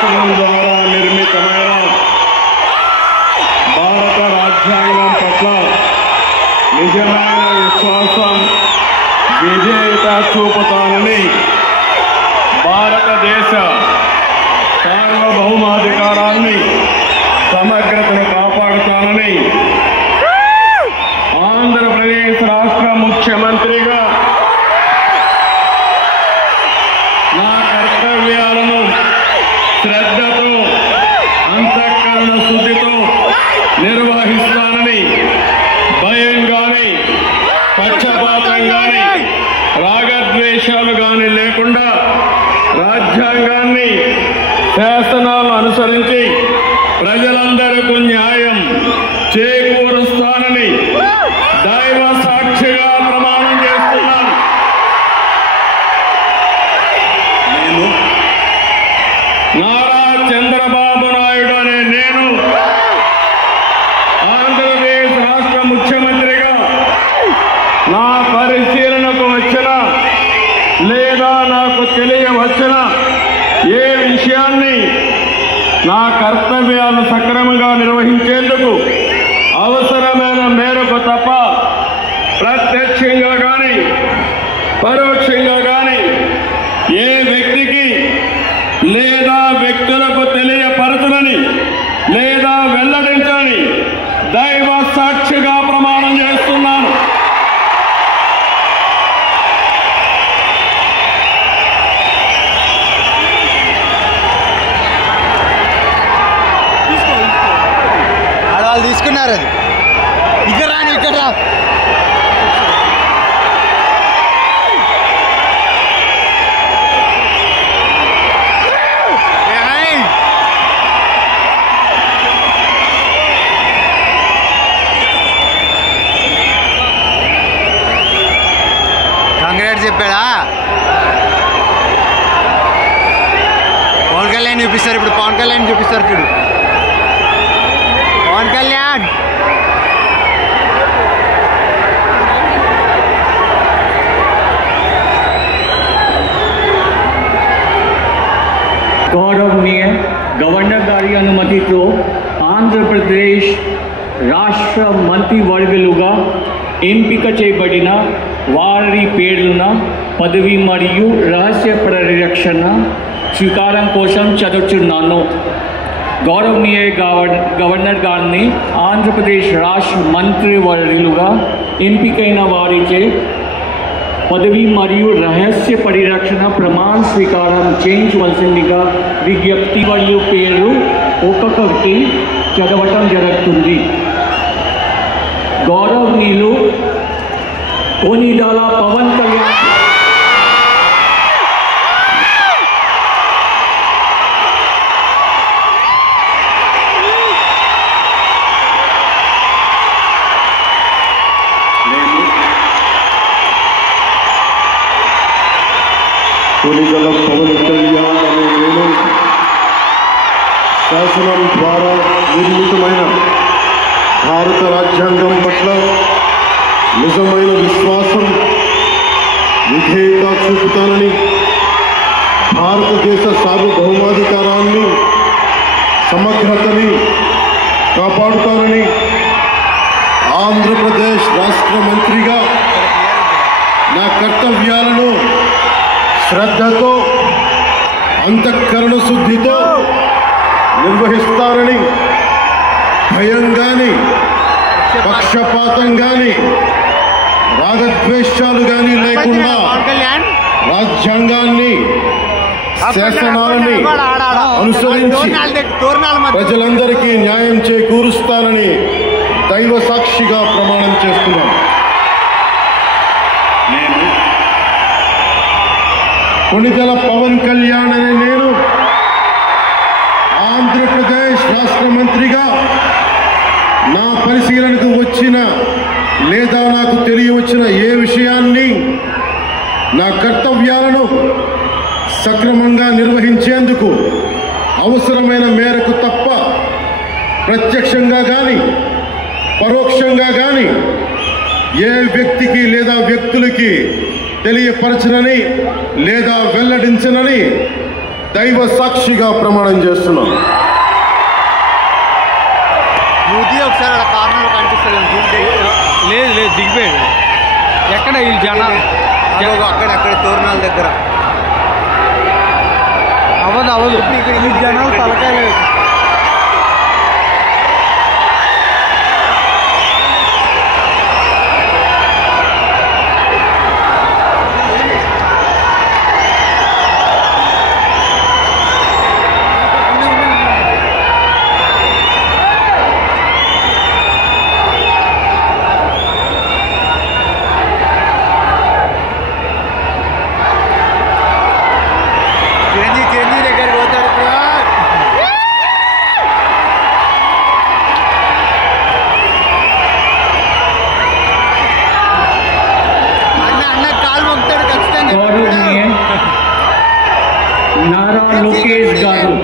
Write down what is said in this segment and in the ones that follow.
శాసనం ద్వారా నిర్మితమైన భారత రాజ్యాంగం పట్ల నిజమైన విశ్వాసం విధేయత చూపుతానని భారతదేశ సార్వభౌమాధికారాన్ని సమగ్రతను కాపాడుతానని ఆంధ్రప్రదేశ్ రాష్ట్ర ముఖ్యమంత్రిగా నా కర్తవ్యాలను శ్రద్ధతో అంతఃకరణ శుద్ధితో నిర్వహిస్తానని భయం గాని పక్షపాతం గాని రాగద్వేషాలు గాని లేకుండా రాజ్యాంగాన్ని శాసనాలను అనుసరించి ప్రజలందరికీ న్యాయం చేకూరుస్తానని దైవ సాక్షిగా ప్రమాణం చేస్తున్నాను. నేను నారా చంద్రబాబు నాయుడు అనే నేను ఆంధ్రప్రదేశ్ రాష్ట్ర ముఖ్యమంత్రిగా నా పరిశీలనకు వచ్చిన లేదా నాకు తెలియవచ్చిన ఏ విషయాన్ని నా కర్తవ్యాలను సక్రమంగా నిర్వహించేందుకు అవసరమైన మేరకు తప్ప ప్రత్యక్షంగా కానీ పరోక్షంగా కానీ ఏ వ్యక్తికి లేదా వ్యక్తులకు తెలియపరచనని లేదా వెల్లడించని దైవ సాక్షిగా ప్రమాణం చేస్తున్నాను. వాళ్ళు తీసుకున్నారు. అది ఇక్కడ రాని ఇక్కడ రా. కాంగ్రెస్ చెప్పాడా? పవన్ కళ్యాణ్ చూపిస్తారు. ఇప్పుడు పవన్ కళ్యాణ్ చూపిస్తారు. చూడు పవన్ కళ్యాణ్. गौरवनीय गवर्नर गारी अनुमति तो आंध्र प्रदेश राष्ट्र మంత్రివర్గులుగా ఎంపిక చేయబడిన వారి పేర్లున పదవి మరియు రహస్య పరిరక్షణ స్వీకారం కోసం చదువుతున్నాను. గౌరవనీయ గవర్నర్ గారిని ఆంధ్రప్రదేశ్ రాష్ట్ర మంత్రివర్యులుగా ఎంపికైన వారిచే పదవి మరియు రహస్య పరిరక్షణ ప్రమాణ స్వీకారం చేయించవలసిందిగా విజ్ఞప్తి మరియు పేరు ఒక్కొక్కరికి చదవటం జరుగుతుంది. గౌరవనీయులు కొనిదల పవన్ కళ్యాణ్ కొనిదల పవన్ కళ్యాణ్ అనే నేను శాసనం ద్వారా నిర్మితమైన భారత రాజ్యాంగం పట్ల నిజమైన విశ్వాసం విధేయత చూపుతానని భారతదేశ సార్వభౌమాధికారాన్ని సమగ్రతని కాపాడుతానని ఆంధ్రప్రదేశ్ రాష్ట్ర మంత్రిగా నా కర్తవ్యాలను శ్రద్ధతో అంతఃకరణ శుద్ధితో నిర్వహిస్తారని భయం గాని పక్షపాతం గాని రాగద్వేషాలు గాని లేకుండా రాజ్యాంగాన్ని శాసనాలని అనుసరించి ప్రజలందరికీ న్యాయం చేకూరుస్తానని దైవ సాక్షిగా ప్రమాణం చేస్తున్నాను. నేను కొనిదల పవన్ కళ్యాణ్ అనే నేను ఆంధ్రప్రదేశ్ రాష్ట్ర మంత్రిగా నా పరిశీలనకు వచ్చిన లేదా నాకు తెలియవచ్చిన ఏ విషయాన్ని నా కర్తవ్యాలను సక్రమంగా నిర్వహించేందుకు అవసరమైన మేరకు తప్ప ప్రత్యక్షంగా కానీ పరోక్షంగా కానీ ఏ వ్యక్తికి లేదా వ్యక్తులకి తెలియపరచనని లేదా వెల్లడించనని దైవ సాక్షిగా ప్రమాణం చేస్తున్నాను. నువ్వు ఒకసారి అక్కడ కార్నర్ కనిపిస్తుంది. లేదు లేదు దిగిపోయాడు. ఎక్కడ ఈ జనాలు అక్కడ తోరణాల దగ్గర అవ్వదు ఈ జనాలు తలకాయలేదు. చిరంజీవి దగ్గరికి పోతాడు. అన్న కాలు మొక్కుతాడు ఖచ్చితంగా. గౌరవనీయ నారా లోకేష్ గారు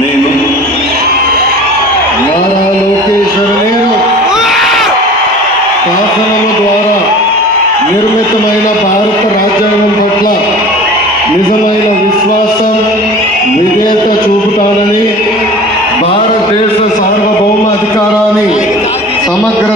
నేను నారా లోకేష్ నేను శాసనము ద్వారా నిర్మితమైన భారత రాజ్యాంగం పట్ల నిజమైన విశ్వాసం విధేయత చూపుతానని భారతదేశ సార్వభౌమ అధికారాన్ని సమగ్ర